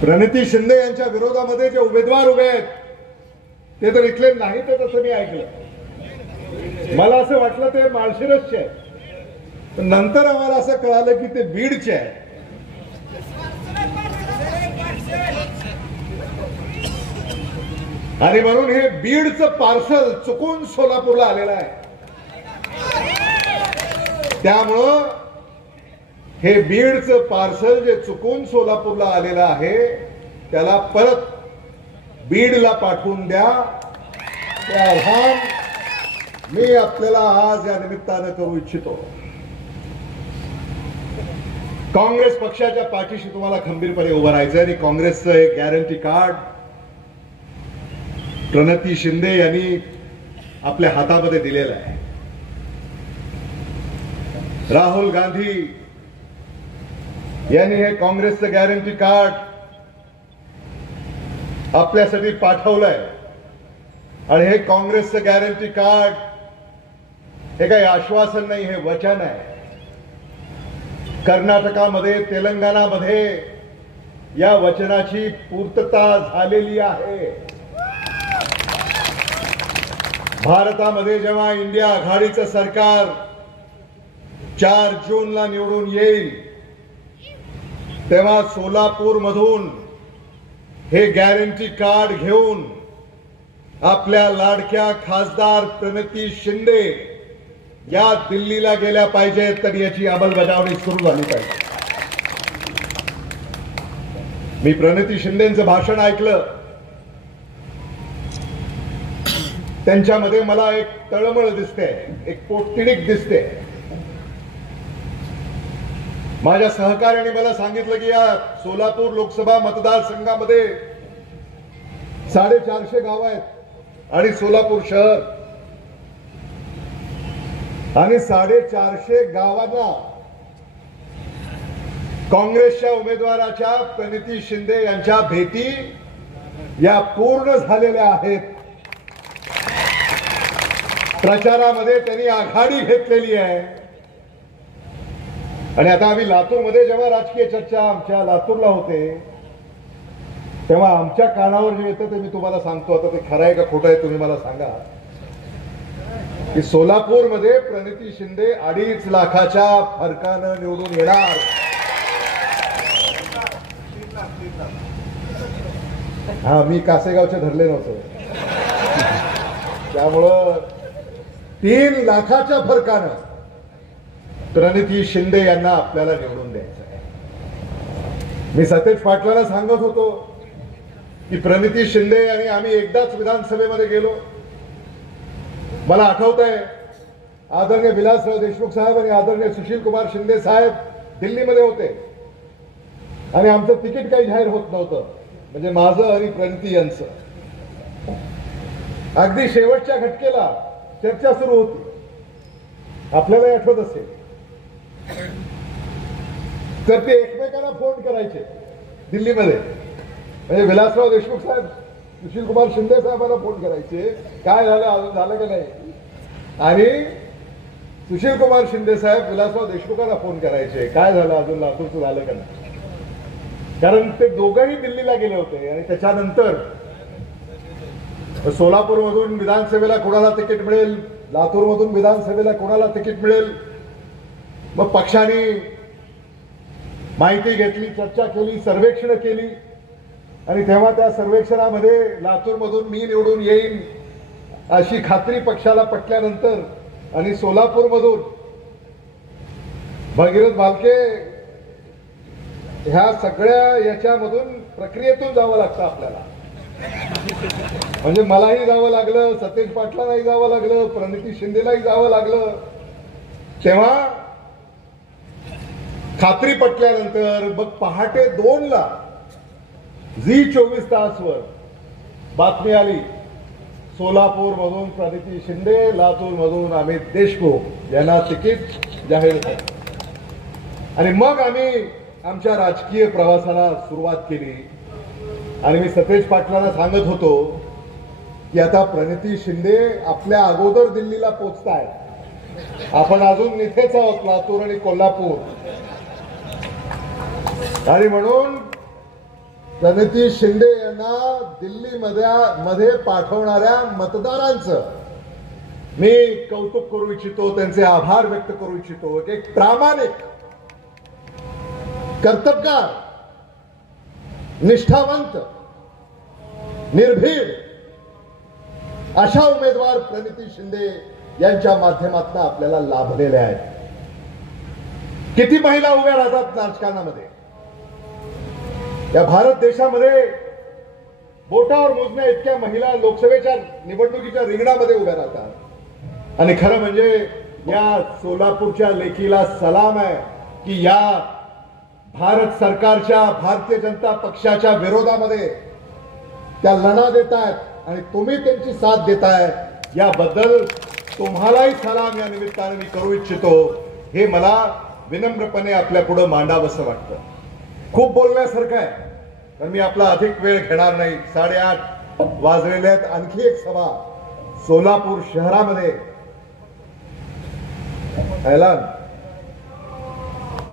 प्रणिती शिंदे यांच्या विरोधामध्ये जे उमेदवार उभे आहेत ते तर इथले नाही, तर तसं मी ऐकलं. मला असं वाटलं ते माळशिरसचे आहेत, नंतर आम्हाला असं कळालं की ते बीडचे आहे. आणि म्हणून हे बीडचं पार्सल चुकून सोलापूरला आलेलं आहे. त्यामुळं हे बीडचं पार्सल जे चुकून सोलापूरला आलेलं आहे त्याला परत बीडला पाठवून द्या. ते आव्हान मी आपल्याला आज या निमित्तानं करू इच्छितो. काँग्रेस पक्षाच्या पाठीशी तुम्हाला खंबीरपणे उभं राहायचं आणि काँग्रेसचं एक गॅरंटी कार्ड प्रणिती शिंदे यांनी आपल्या हातामध्ये दिलेलं आहे. राहुल गांधी यांनी हे काँग्रेसचं गॅरंटी कार्ड आपल्यासाठी पाठवलंय. आणि हे काँग्रेसचं गॅरंटी कार्ड हे काही आश्वासन नाही, हे वचन आहे. कर्नाटकामध्ये, तेलंगणामध्ये या वचनाची पूर्तता झालेली आहे. भारतामध्ये जेव्हा इंडिया आघाडीचं सरकार 4 जूनला निवडून येईल तेव्हा सोलापूरमधून हे गॅरंटी कार्ड घेऊन आपल्या लाडक्या खासदार प्रणिती शिंदे या दिल्लीला गेल्या पाहिजेत, तर याची अंमलबजावणी सुरू झाली पाहिजे. मी प्रणिती शिंदेचं भाषण ऐकलं. त्यांच्यामध्ये मला एक तळमळ दिसते, एक पोटतिडीक दिसते. माझ्या सहकार्याने मला सांगितलं की या सोलापूर लोकसभा मतदारसंघामध्ये 450 गाव आहेत आणि सोलापूर शहर, आणि 450 गावांना काँग्रेसच्या उमेदवाराच्या प्रणिती शिंदे यांच्या भेटी या पूर्ण झालेल्या आहेत. प्रचारामध्ये त्यांनी आघाडी घेतलेली आहे. आणि आता आम्ही लातूरमध्ये जेव्हा राजकीय चर्चा आमच्या लातूरला होते तेव्हा आमच्या कानावर जे येतं ते मी तुम्हाला सांगतो. आता ते खरं आहे का खोटं आहे तुम्ही मला सांगा. की सोलापूरमध्ये प्रणिती शिंदे 2.5 लाखाच्या फरकानं निवडून येणार. हा, मी कासेगावचे धरले नव्हते, त्यामुळं 3 लाखाच्या फरकानं प्रणिती शिंदे यांना आपल्याला निवडून द्यायचं आहे. मी सतेज पाटलाला सांगत होतो की प्रणिती शिंदे आणि आम्ही एकदाच विधानसभेमध्ये गेलो. मला आठवत आहे आदरणीय विलासराव देशमुख साहेब आणि आदरणीय सुशील कुमार शिंदे साहेब दिल्लीमध्ये होते आणि आमचं तिकीट काही जाहीर होत नव्हतं, म्हणजे माझं आणि प्रणिती यांचं. अगदी शेवटच्या घटकेला चर्चा सुरू होती, आपल्याला आठवत असेल. तर ते एकमेकांना फोन करायचे दिल्लीमध्ये, म्हणजे विलासराव देशमुख साहेब सुशील कुमार शिंदे साहेबांना फोन करायचे, काय झालं, अजून झालं का नाही. आणि सुशील कुमार शिंदे साहेब विलासराव देशमुखांना फोन करायचे, काय झालं, अजून लातूरचं झालं का नाही. कारण ते दोघंही दिल्लीला गेले होते. आणि त्याच्यानंतर सोलापूरमधून विधानसभेला कोणाला तिकीट मिळेल, लातूरमधून विधानसभेला कोणाला तिकीट मिळेल. मग पक्षाने माहिती घेतली, चर्चा केली, सर्वेक्षण केली. आणि तेव्हा त्या सर्वेक्षणामध्ये लातूरमधून मी निवडून येईन अशी खात्री पक्षाला पटल्यानंतर आणि सोलापूरमधून भगीरथ भालके ह्या सगळ्या याच्यामधून प्रक्रियेतून जावं लागतं आपल्याला. म्हणजे मलाही जावं लागलं, सतेज पाटलांनाही जावं लागलं, प्रणिती शिंदेलाही जावं लागलं. तेव्हा खात्री पटल्यानंतर मग पहाटे 2ला झी 24 तासवर बातमी आली, सोलापूरमधून प्रणिती शिंदे, लातूरमधून अमित देशमुख यांना तिकीट जाहीर झालं. आणि मग आम्ही आमच्या राजकीय प्रवासाला सुरुवात केली. आणि मी सतेज पाटलांना सांगत होतो की आता प्रणिती शिंदे आपल्या अगोदर दिल्लीला पोहोचतायत, आपण अजून इथेच आहोत, लातूर आणि कोल्हापूर. आणि म्हणून प्रणिती शिंदे यांना दिल्लीमध्ये पाठवणाऱ्या मतदारांचं मी कौतुक करू इच्छितो, त्यांचे आभार व्यक्त करू इच्छितो. एक प्रामाणिक, कर्तबगार, निष्ठावंत, निर्भीड अशा उमेदवार प्रणिती शिंदे यांच्या माध्यमातून आपल्याला लाभलेले आहेत. किती महिला उभ्या राहतात राजकारणामध्ये? या भारत देशामध्ये बोटावर मोजण्या इतक्या महिला लोकसभेच्या निवडणुकीच्या रिंगणामध्ये उभ्या राहतात. आणि खरं म्हणजे या सोलापूरच्या लेकीला सलाम आहे की या भारत सरकारच्या, भारतीय जनता पक्षाच्या विरोधामध्ये त्या लढा देत आहेत आणि तुम्ही त्यांची साथ देताय. याबद्दल तुम्हालाही सलाम या निमित्ताने मी करू इच्छितो. हे मला विनम्रपणे आपल्या पुढे मांडावंसं वाटतं. खूप बोलण्यासारखं आहे, पण मी आपला अधिक वेळ घेणार नाही. 8:30 वाजलेले आहेत. आणखी एक सभा सोलापूर शहरामध्ये ऐलान